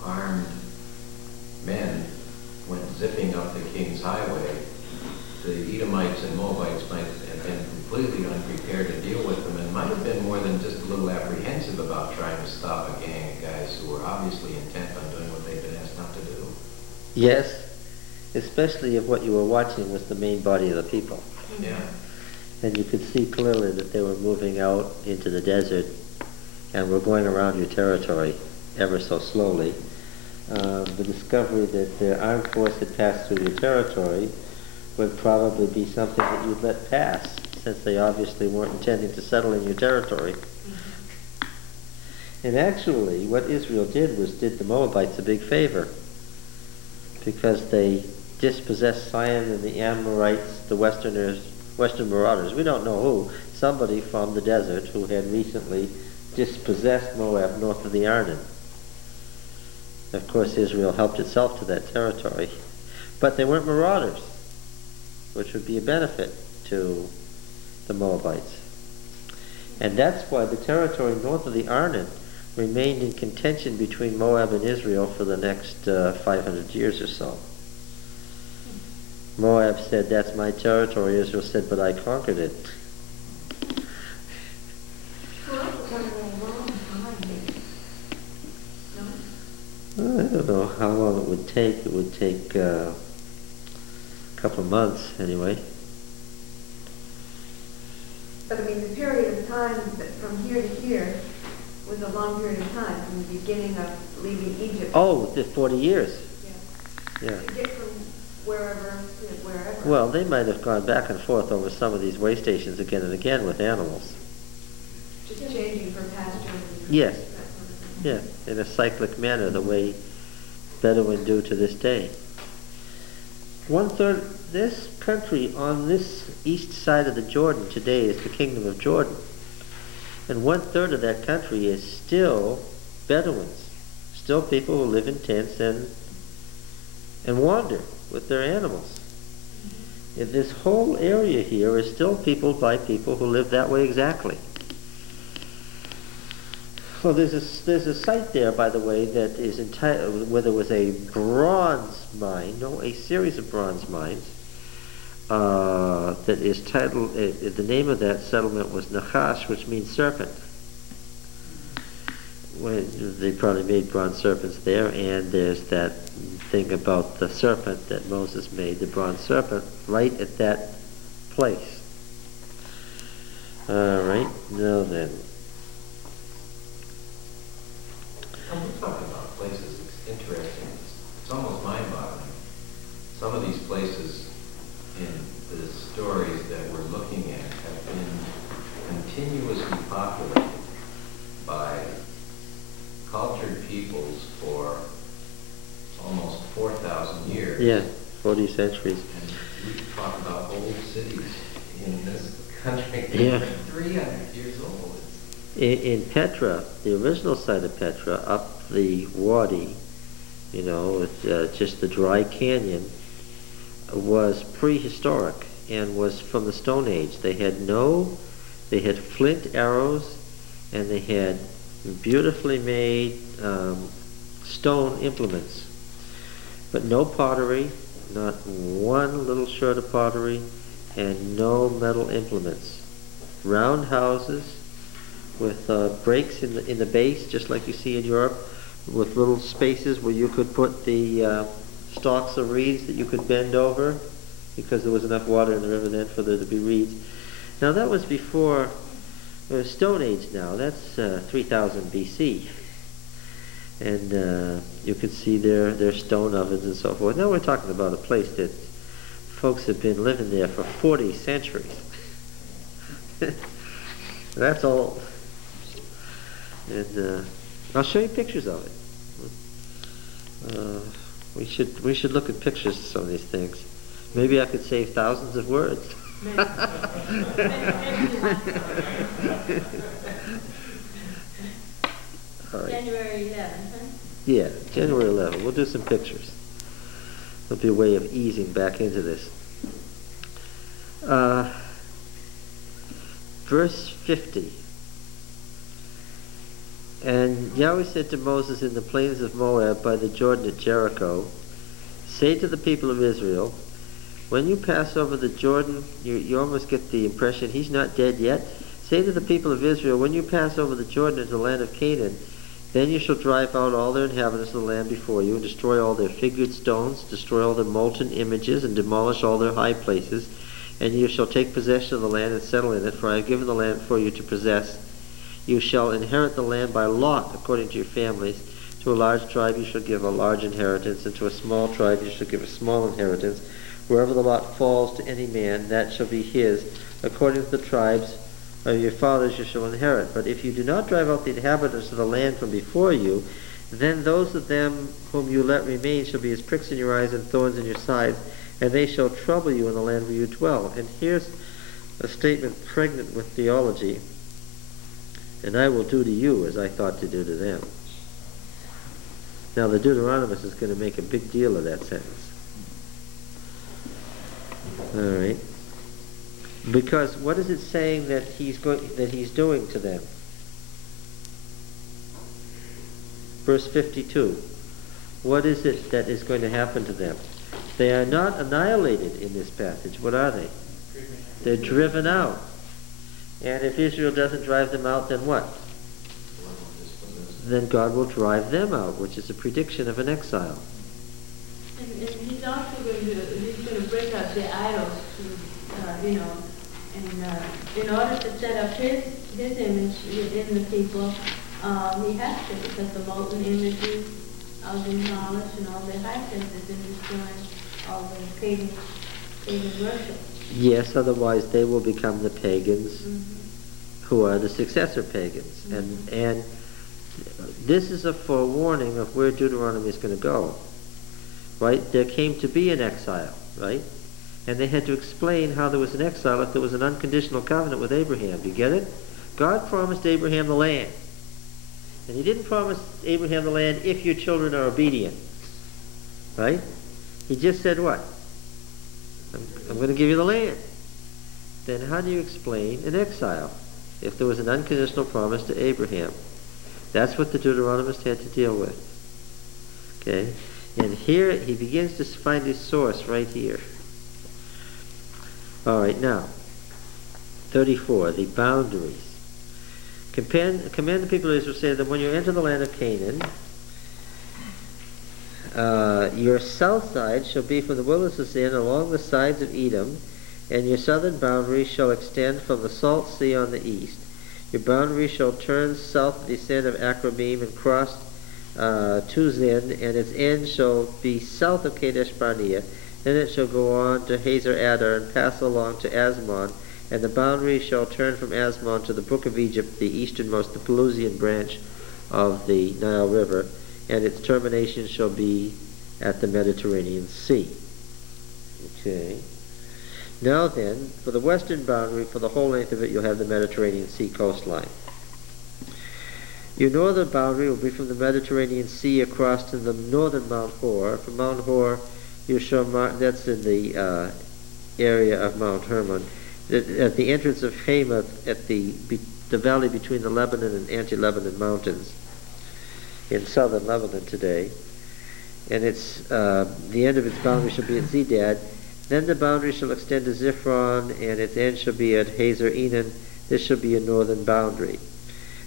armed men went zipping up the King's Highway. The Edomites and Moabites might have been completely unprepared to deal with them, and might have been more than just a little apprehensive about trying to stop a gang of guys who were obviously intent on doing what they'd been asked not to do. Yes, especially if what you were watching was the main body of the people. Yeah. And you could see clearly that they were moving out into the desert and were going around your territory ever so slowly. The discovery that the armed force had passed through your territory would probably be something that you'd let pass, since they obviously weren't intending to settle in your territory. And actually, what Israel did was did the Moabites a big favor, because they dispossessed Sion and the Amorites, the Western marauders. We don't know who. Somebody from the desert who had recently dispossessed Moab north of the Arnon. Of course, Israel helped itself to that territory. But they weren't marauders, which would be a benefit to the Moabites. And that's why the territory north of the Arnon remained in contention between Moab and Israel for the next 500 years or so. Moab said, that's my territory. Israel said, but I conquered it. I don't know how long it would take. It would take a couple of months anyway. But I mean, the period of time from here to here was a long period of time, from the beginning of leaving Egypt. Oh, the 40 years. Yeah. Yeah. To get from wherever to wherever. Well, they might have gone back and forth over some of these way stations again and again with animals. Just changing for pasture. Yes. That sort of thing. Yeah, in a cyclic manner, the way Bedouin do to this day. 1/3, this country on this east side of the Jordan today is the Kingdom of Jordan. And 1/3 of that country is still Bedouins. Still people who live in tents and and wander with their animals. And this whole area here is still peopled by people who live that way exactly. Well, there's a site there, by the way, that is entitled, where there was a bronze mine, no, a series of bronze mines, that is titled, the name of that settlement was Nachash, which means serpent. They probably made bronze serpents there, and there's that thing about the serpent that Moses made, the bronze serpent, right at that place. All right, now then. When we're talking about places, it's interesting. It's almost mind-boggling. Some of these places in the stories that we're looking at have been continuously populated by cultured peoples for almost 4,000 years. Yeah, 40 centuries. And we talk about old cities in this country that Yeah. are 300 years old. In Petra, the original site of Petra, up the wadi, you know, with just the dry canyon, was prehistoric and was from the Stone Age. They had flint arrows, and they had beautifully made stone implements, but no pottery, not one little shred of pottery, and no metal implements. Round houses with breaks in the base, just like you see in Europe, with little spaces where you could put the stalks of reeds that you could bend over, because there was enough water in the river then for there to be reeds. Now that was before Stone Age. Now that's 3000 BC, and you could see their stone ovens and so forth. Now we're talking about a place that folks have been living there for 40 centuries. That's old. And I'll show you pictures of it. We should look at pictures of some of these things. Maybe I could save thousands of words. All right. January 11th, huh? Yeah, January 11th. We'll do some pictures. There'll be a way of easing back into this. Verse 50. And Yahweh said to Moses in the plains of Moab by the Jordan at Jericho, say to the people of Israel, when you pass over the Jordan, you almost get the impression he's not dead yet. Say to the people of Israel, when you pass over the Jordan into the land of Canaan, then you shall drive out all their inhabitants of the land before you, and destroy all their figured stones, destroy all their molten images, and demolish all their high places. And you shall take possession of the land and settle in it, for I have given the land for you to possess. You shall inherit the land by lot, according to your families. To a large tribe you shall give a large inheritance, and to a small tribe you shall give a small inheritance. Wherever the lot falls to any man, that shall be his. According to the tribes of your fathers you shall inherit. But if you do not drive out the inhabitants of the land from before you, then those of them whom you let remain shall be as pricks in your eyes and thorns in your sides, and they shall trouble you in the land where you dwell. And here's a statement pregnant with theology. And I will do to you as I thought to do to them. Now the Deuteronomist is going to make a big deal of that sentence. All right. Because what is it saying that he's doing to them? Verse 52. What is it that is going to happen to them? They are not annihilated in this passage. What are they? They're driven out. And if Israel doesn't drive them out, then what? Then God will drive them out, which is a prediction of an exile. And he's also going to break up the idols, and in order to set up his image in the people, he has to, because the molten images are demolished and all the high places and destroying all the pagan worship. Yes, otherwise they will become the pagans who are the successor pagans. And this is a forewarning of where Deuteronomy is going to go. Right? There came to be an exile, right? And they had to explain how there was an exile if there was an unconditional covenant with Abraham. Do you get it? God promised Abraham the land. And he didn't promise Abraham the land if your children are obedient. Right? He just said what? I'm going to give you the land. Then how do you explain an exile if there was an unconditional promise to Abraham? That's what the Deuteronomist had to deal with. Okay? And here he begins to find his source right here. All right, now, 34, the boundaries. Command the people of Israel, say that when you enter the land of Canaan, your south side shall be from the wilderness of Zin along the sides of Edom, and your southern boundary shall extend from the salt sea on the east. Your boundary shall turn south of the descent of Akrabim and cross to Zin, and its end shall be south of Kadesh Barnea. Then it shall go on to Hazer Adar and pass along to Asmon, and the boundary shall turn from Asmon to the brook of Egypt, the easternmost, the Pelusian branch of the Nile River, and its termination shall be at the Mediterranean Sea. Okay. Now then, for the western boundary, for the whole length of it, you'll have the Mediterranean Sea coastline. Your northern boundary will be from the Mediterranean Sea across to the northern Mount Hor. From Mount Hor, you shall mark, that's in the area of Mount Hermon, at the entrance of Hamath, at the valley between the Lebanon and Anti-Lebanon mountains in southern Lebanon today. And it's the end of its boundary shall be at Zedad. Then the boundary shall extend to Ziphron, and its end shall be at Hazer Enan. This shall be a northern boundary.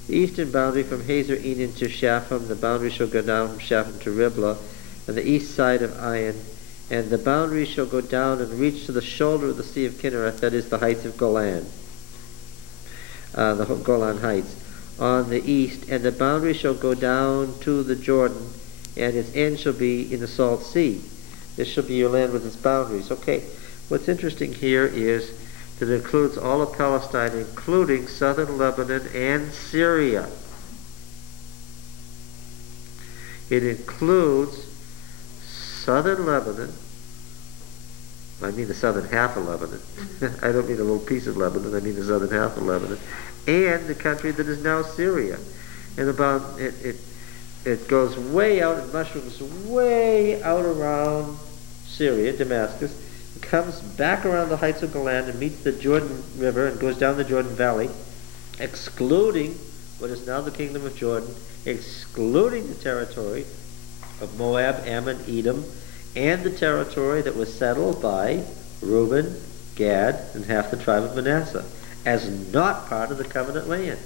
The eastern boundary from Hazer Enan to Shapham, the boundary shall go down from Shapham to Riblah, on the east side of Ayin, and the boundary shall go down and reach to the shoulder of the Sea of Kinnereth, that is the heights of Golan, the Golan Heights, on the east, and the boundary shall go down to the Jordan, and its end shall be in the Salt Sea. This shall be your land with its boundaries. Okay, what's interesting here is that it includes all of Palestine, including southern Lebanon and Syria. It includes southern Lebanon. I mean the southern half of Lebanon. I don't mean a little piece of Lebanon. I mean the southern half of Lebanon. And the country that is now Syria. And about it goes way out, it mushrooms way out around Syria, Damascus. It comes back around the heights of Golan and meets the Jordan River and goes down the Jordan Valley, excluding what is now the kingdom of Jordan, excluding the territory of Moab, Ammon, Edom, and the territory that was settled by Reuben, Gad, and half the tribe of Manasseh, as not part of the covenant land.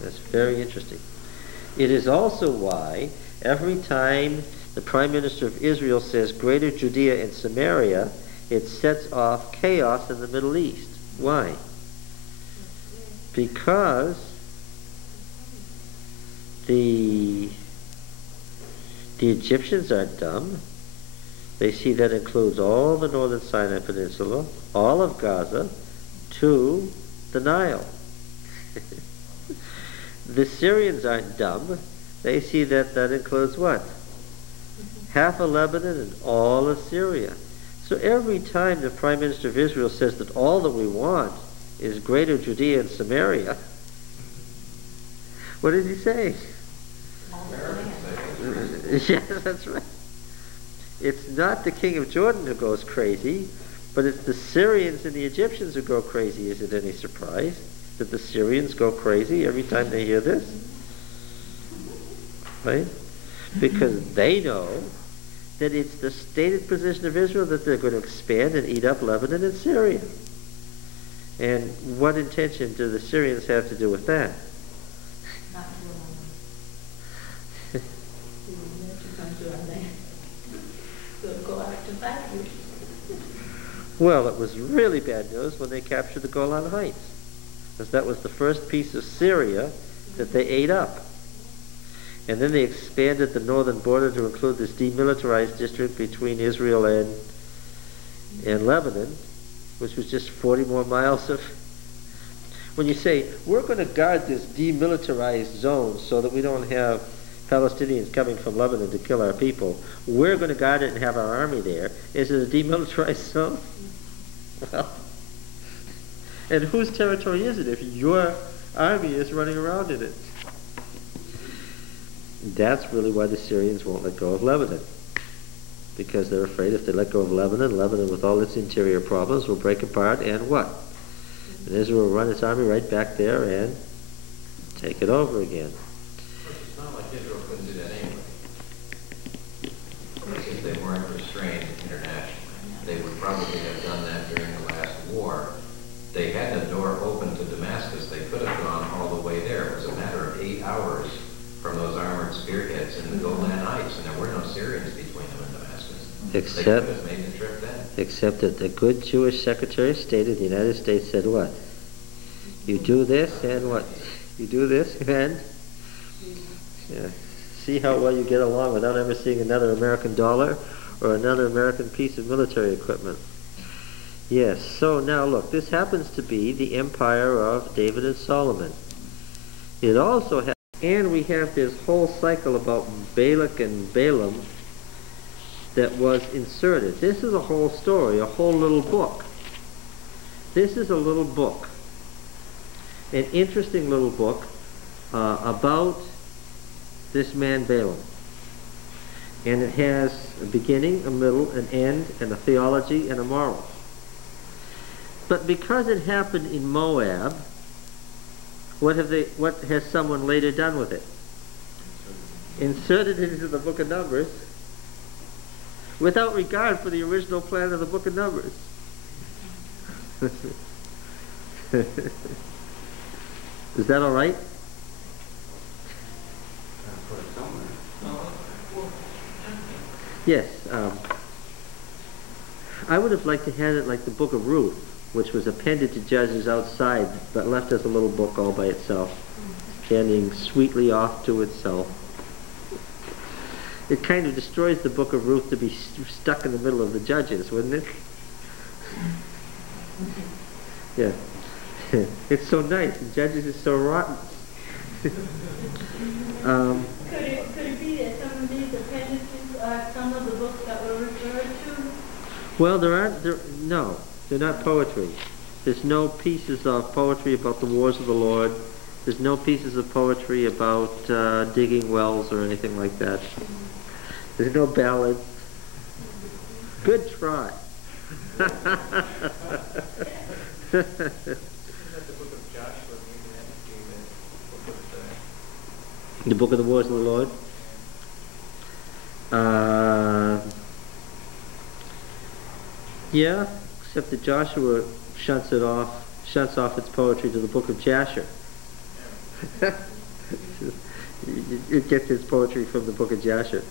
That's very interesting. It is also why every time the Prime Minister of Israel says Greater Judea and Samaria, it sets off chaos in the Middle East. Why? Because the Egyptians aren't dumb. They see that includes all the northern Sinai Peninsula, all of Gaza, to the Nile. The Syrians aren't dumb. They see that that includes what? Half of Lebanon and all of Syria. So every time the Prime Minister of Israel says that all that we want is Greater Judea and Samaria, what is he saying? Yes, that's right. It's not the king of Jordan who goes crazy, but it's the Syrians and the Egyptians who go crazy. Is it any surprise that the Syrians go crazy every time they hear this? Right? Because they know that it's the stated position of Israel that they're going to expand and eat up Lebanon and Syria. And what intention do the Syrians have to do with that? Not to come to our land. So go out to fight you. Well, it was really bad news when they captured the Golan Heights, because that was the first piece of Syria that they ate up. And then they expanded the northern border to include this demilitarized district between Israel and Lebanon, which was just 40 more miles of... When you say, we're going to guard this demilitarized zone so that we don't have Palestinians coming from Lebanon to kill our people, we're going to guard it and have our army there. Is it a demilitarized zone? Well, and whose territory is it if your army is running around in it? That's really why the Syrians won't let go of Lebanon. because they're afraid if they let go of Lebanon, Lebanon with all its interior problems will break apart, and what? And Israel will run its army right back there and take it over again. It's not like Israel couldn't do that anyway. If they weren't restrained internationally, they would probably have done that during the last war. They had the door open to Damascus. They could have gone all the way there. It was a matter of 8 hours from those armored spearheads in the Golan Heights, and there were no Syrians between them and Damascus. They could have made the trip then. Except that the good Jewish Secretary of State of the United States said what? You do this and what? You do this and see how well you get along without ever seeing another American dollar or another American piece of military equipment. Yes, so now look, this happens to be the empire of David and Solomon. It also has, and we have this whole cycle about Balak and Balaam that was inserted. This is a whole story, a whole little book. This is a little book, an interesting little book about this man Balaam. And it has a beginning, a middle, an end, and a theology and a moral. But because it happened in Moab, what has someone later done with it? Inserted it into the book of Numbers without regard for the original plan of the book of Numbers. Is that all right? Yes. I would have liked to have it like the book of Ruth, which was appended to Judges outside, but left as a little book all by itself, standing sweetly off to itself. It kind of destroys the book of Ruth to be stuck in the middle of the Judges, wouldn't it? Yeah. It's so nice, and Judges is so rotten. Could it be that some of these appendices are some of the books that were referred to? Well, no, they're not poetry. There's no pieces of poetry about the wars of the Lord. There's no pieces of poetry about digging wells or anything like that. There's no ballads. Good try. The book of the wars of the Lord? Yeah, except that Joshua shuts off its poetry to the book of Jasher. It gets its poetry from the book of Jasher.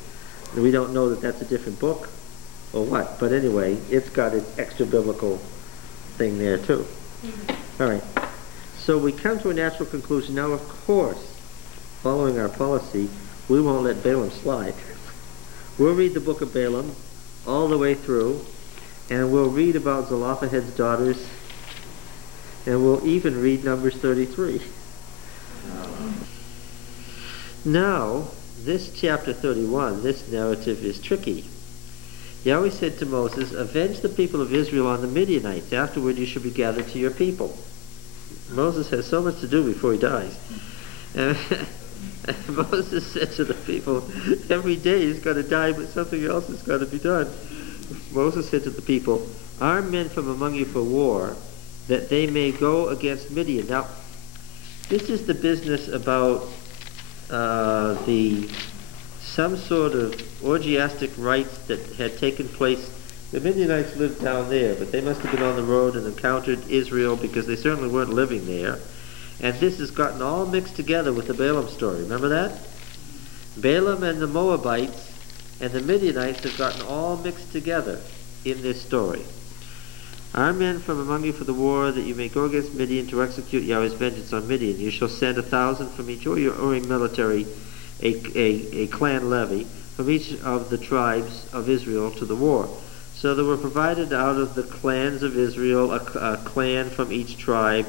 And we don't know that that's a different book or what, but anyway, it's got its extra biblical thing there too. All right, so we come to a natural conclusion. Now, of course, following our policy, we won't let Balaam slide. We'll read the book of Balaam all the way through, and we'll read about Zelophehad's daughters, and we'll even read Numbers 33. Now, this chapter 31, this narrative is tricky. Yahweh said to Moses, "Avenge the people of Israel on the Midianites. Afterward you shall be gathered to your people." Moses has so much to do before he dies. And Moses said to the people, every day he's going to die, but something else has got to be done. Moses said to the people, "Arm men from among you for war, that they may go against Midian." Now, this is the business about some sort of orgiastic rites that had taken place. The Midianites lived down there, but they must have been on the road and encountered Israel, because they certainly weren't living there. And this has gotten all mixed together with the Balaam story. Remember that? Balaam and the Moabites and the Midianites have gotten all mixed together in this story. "Arm men from among you for the war, that you may go against Midian to execute Yahweh's vengeance on Midian. You shall send 1,000 from each warring military, a clan levy, from each of the tribes of Israel to the war." So there were provided out of the clans of Israel a clan from each tribe,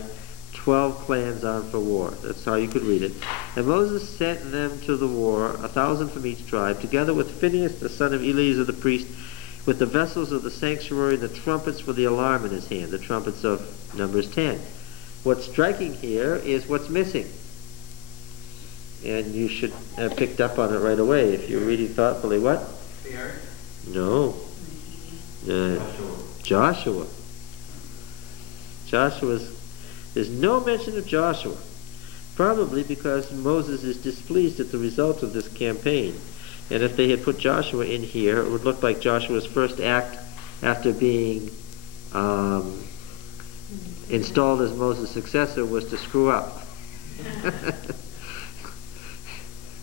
12 clans armed for war. That's how you could read it. "And Moses sent them to the war, 1,000 from each tribe, together with Phinehas the son of Eleazar the priest, with the vessels of the sanctuary and the trumpets for the alarm in his hand," the trumpets of Numbers 10. What's striking here is what's missing. And you should have picked up on it right away if you're reading thoughtfully. What? The ark? No. Joshua. There's no mention of Joshua. Probably because Moses is displeased at the result of this campaign. And if they had put Joshua in here, it would look like Joshua's first act after being installed as Moses' successor was to screw up.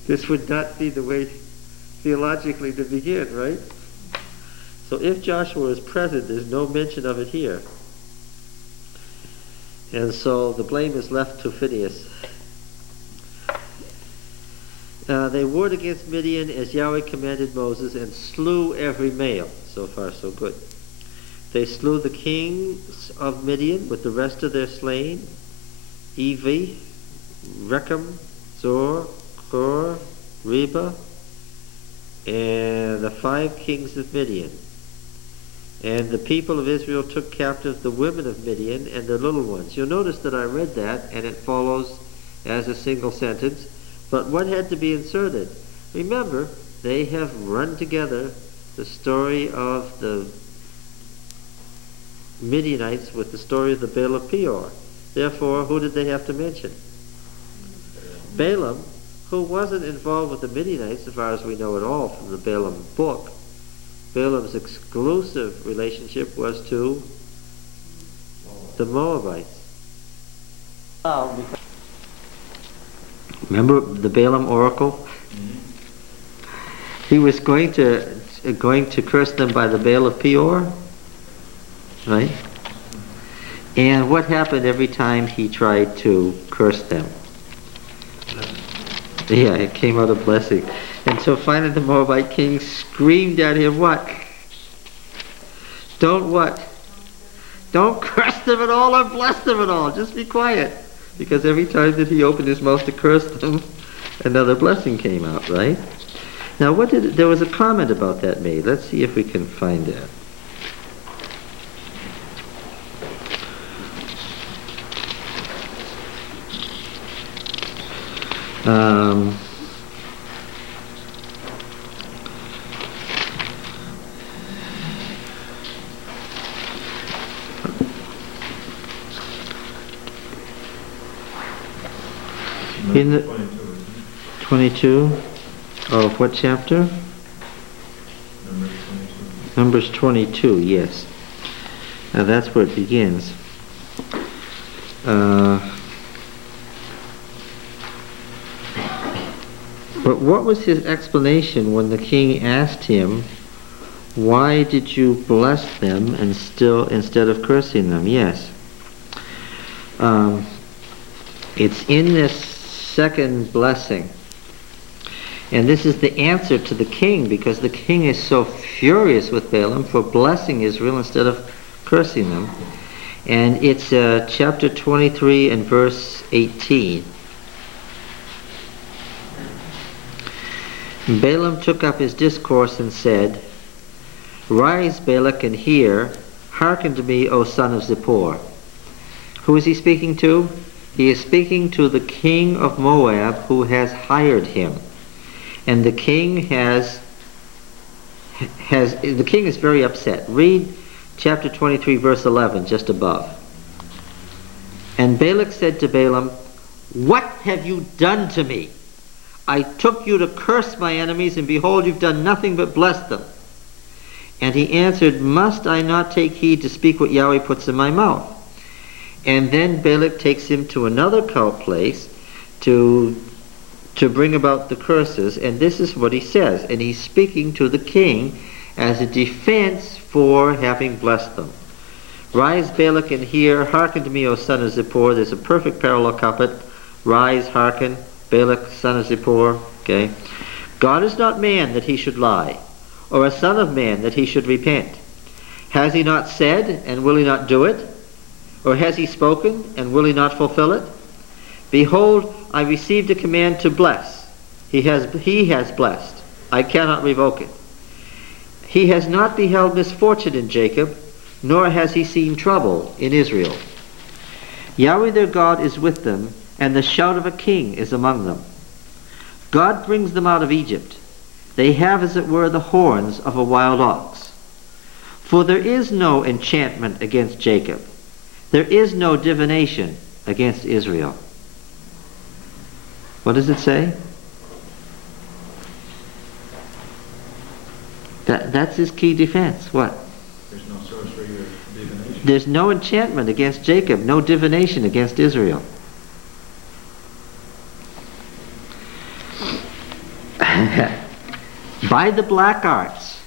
This would not be the way theologically to begin, right? So if Joshua is present, there's no mention of it here. And so the blame is left to Phinehas. They warred against Midian as Yahweh commanded Moses and slew every male. So far, so good. They slew the kings of Midian with the rest of their slain, Evi, Rechem, Zor, Hor, Reba, and the 5 kings of Midian. And the people of Israel took captive the women of Midian and their little ones. You'll notice that I read that, and it follows as a single sentence. But what had to be inserted? Remember, they have run together the story of the Midianites with the story of the Baal of Peor. Therefore, who did they have to mention? Balaam, who wasn't involved with the Midianites, as far as we know at all from the Balaam book. Balaam's exclusive relationship was to the Moabites. Remember the Balaam oracle? He was going to curse them by the Baal of Peor, right? And what happened every time he tried to curse them? Yeah, it came out a blessing. And so finally the Moabite king screamed at him, what? Don't what? Don't curse them at all or bless them at all. Just be quiet. Because every time that he opened his mouth to curse them, another blessing came out, right? Now, there was a comment about that made. Let's see if we can find that. In the 22 of what chapter? Numbers 22, yes. Now that's where it begins. But what was his explanation when the king asked him, why did you bless them and instead of cursing them? Yes. It's in this second blessing. And this is the answer to the king, because the king is so furious with Balaam for blessing Israel instead of cursing them. And it's chapter 23 and verse 18. Balaam took up his discourse and said, Rise, Balak, and hear. Hearken to me, O son of Zippor. Who is he speaking to? He is speaking to the king of Moab who has hired him. And the king the king is very upset. Read chapter 23 verse 11 just above. And Balak said to Balaam, What have you done to me? I took you to curse my enemies, and behold, you've done nothing but bless them. And he answered, Must I not take heed to speak what Yahweh puts in my mouth? And then Balak takes him to another cult place to bring about the curses, and this is what he says, and he's speaking to the king as a defense for having blessed them. Rise, Balak, and hear. Hearken to me, O son of Zippor. There's a perfect parallel couplet. Rise, hearken, Balak, son of Zippor. Okay. God is not man that he should lie, or a son of man that he should repent. Has he not said, and will he not do it? Or has he spoken, and will he not fulfill it? Behold, I received a command to bless. He has blessed. I cannot revoke it. He has not beheld misfortune in Jacob, nor has he seen trouble in Israel. Yahweh their God is with them, and the shout of a king is among them. God brings them out of Egypt, They have, as it were, the horns of a wild ox. For there is no enchantment against Jacob. There is no divination against Israel. What does it say? That's his key defense. What? There's no sorcery or divination. There's no enchantment against Jacob, no divination against Israel. By the black arts,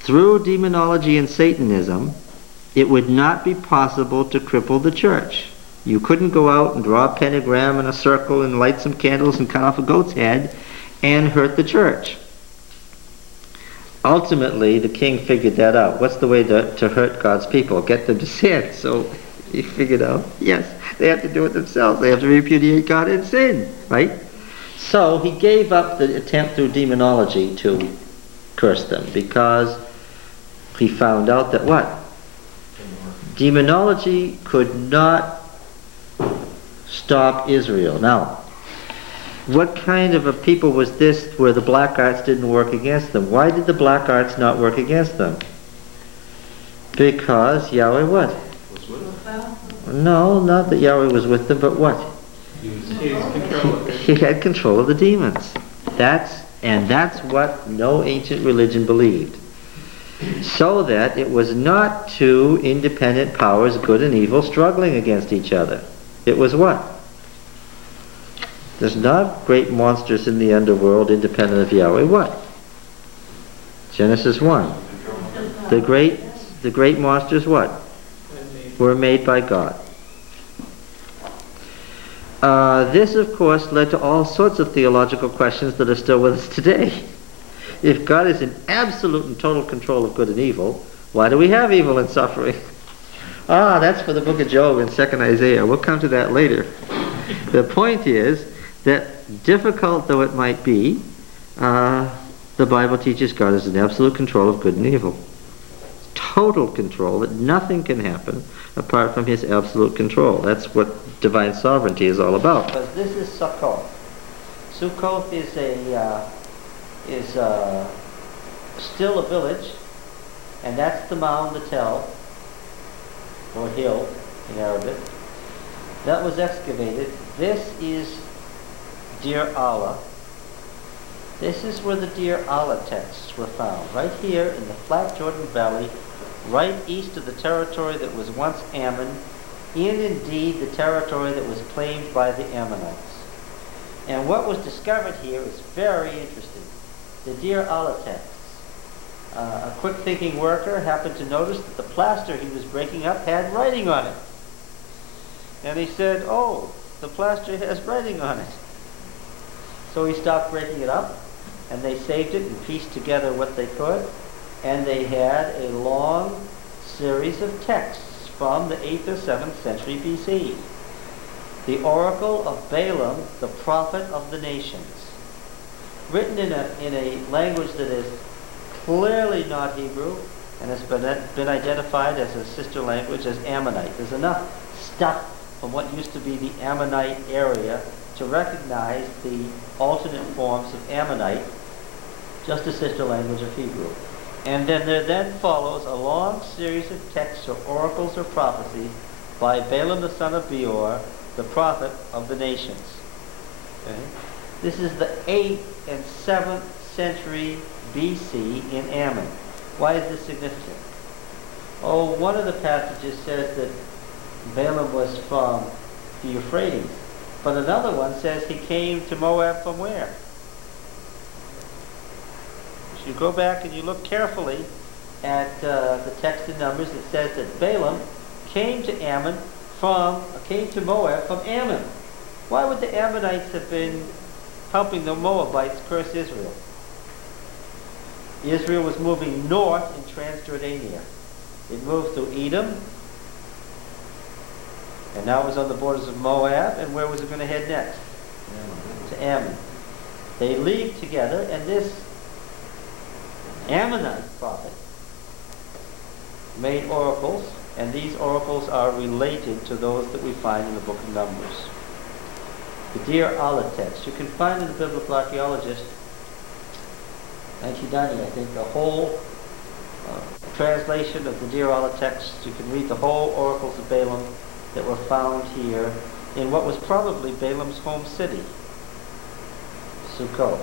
through demonology and Satanism, it would not be possible to cripple the church. You couldn't go out and draw a pentagram and a circle and light some candles and cut off a goat's head and hurt the church. Ultimately, the king figured that out. What's the way to hurt God's people? Get them to sin. So he figured out, yes, they have to do it themselves. They have to repudiate God and sin, right? So he gave up the attempt through demonology to curse them because he found out that what? Demonology could not stop Israel. Now, what kind of a people was this where the black arts didn't work against them? Why did the black arts not work against them? Because Yahweh what? Was with them. No, not that Yahweh was with them, but what? He had control of the demons. That's what no ancient religion believed. So that it was not two independent powers, good and evil, struggling against each other. It was what? There's not great monsters in the underworld independent of Yahweh. What? Genesis 1. The great monsters what? Were made by God. This, of course, led to all sorts of theological questions that are still with us today. If God is in absolute and total control of good and evil, why do we have evil and suffering? That's for the book of Job and 2nd Isaiah. We'll come to that later. The point is that, difficult though it might be, the Bible teaches God is in absolute control of good and evil. Total control, that nothing can happen apart from his absolute control. That's what divine sovereignty is all about. Because this is Sukkot. Sukkot is still a village, and that's the Mound the Tel, or hill in Arabic. That was excavated. This is Deir Alla. This is where the Deir Alla texts were found, right here in the flat Jordan Valley, right east of the territory that was once Ammon, in indeed the territory that was claimed by the Ammonites. And what was discovered here is very interesting. The Deir Alla texts. A quick-thinking worker happened to notice that the plaster he was breaking up had writing on it. And he said, oh, the plaster has writing on it. So he stopped breaking it up, and they saved it and pieced together what they could, and they had a long series of texts from the 8th or 7th century BC. The Oracle of Balaam, the prophet of the nations, written in a language that is clearly not Hebrew and has been identified as a sister language as Ammonite. There's enough stuff from what used to be the Ammonite area to recognize the alternate forms of Ammonite, just a sister language of Hebrew. And then there follows a long series of texts or oracles or prophecies by Balaam the son of Beor, the prophet of the nations. Okay? This is the 8th and 7th century BC in Ammon. Why is this significant? Oh, one of the passages says that Balaam was from the Euphrates, but another one says he came to Moab from where? If you go back and you look carefully at the text in Numbers, it says that Balaam came to Moab from Ammon. Why would the Ammonites have been helping the Moabites curse Israel? Israel was moving north in Transjordania. It moved through Edom, and now it was on the borders of Moab, and where was it going to head next? To Ammon. They leagued together, and this Ammonite prophet made oracles, and these oracles are related to those that we find in the book of Numbers. The Deir Alla text. You can find in the Biblical Archaeologist 1990, I think, the whole translation of the Deir Alla text. You can read the whole oracles of Balaam that were found here in what was probably Balaam's home city, Sukkot.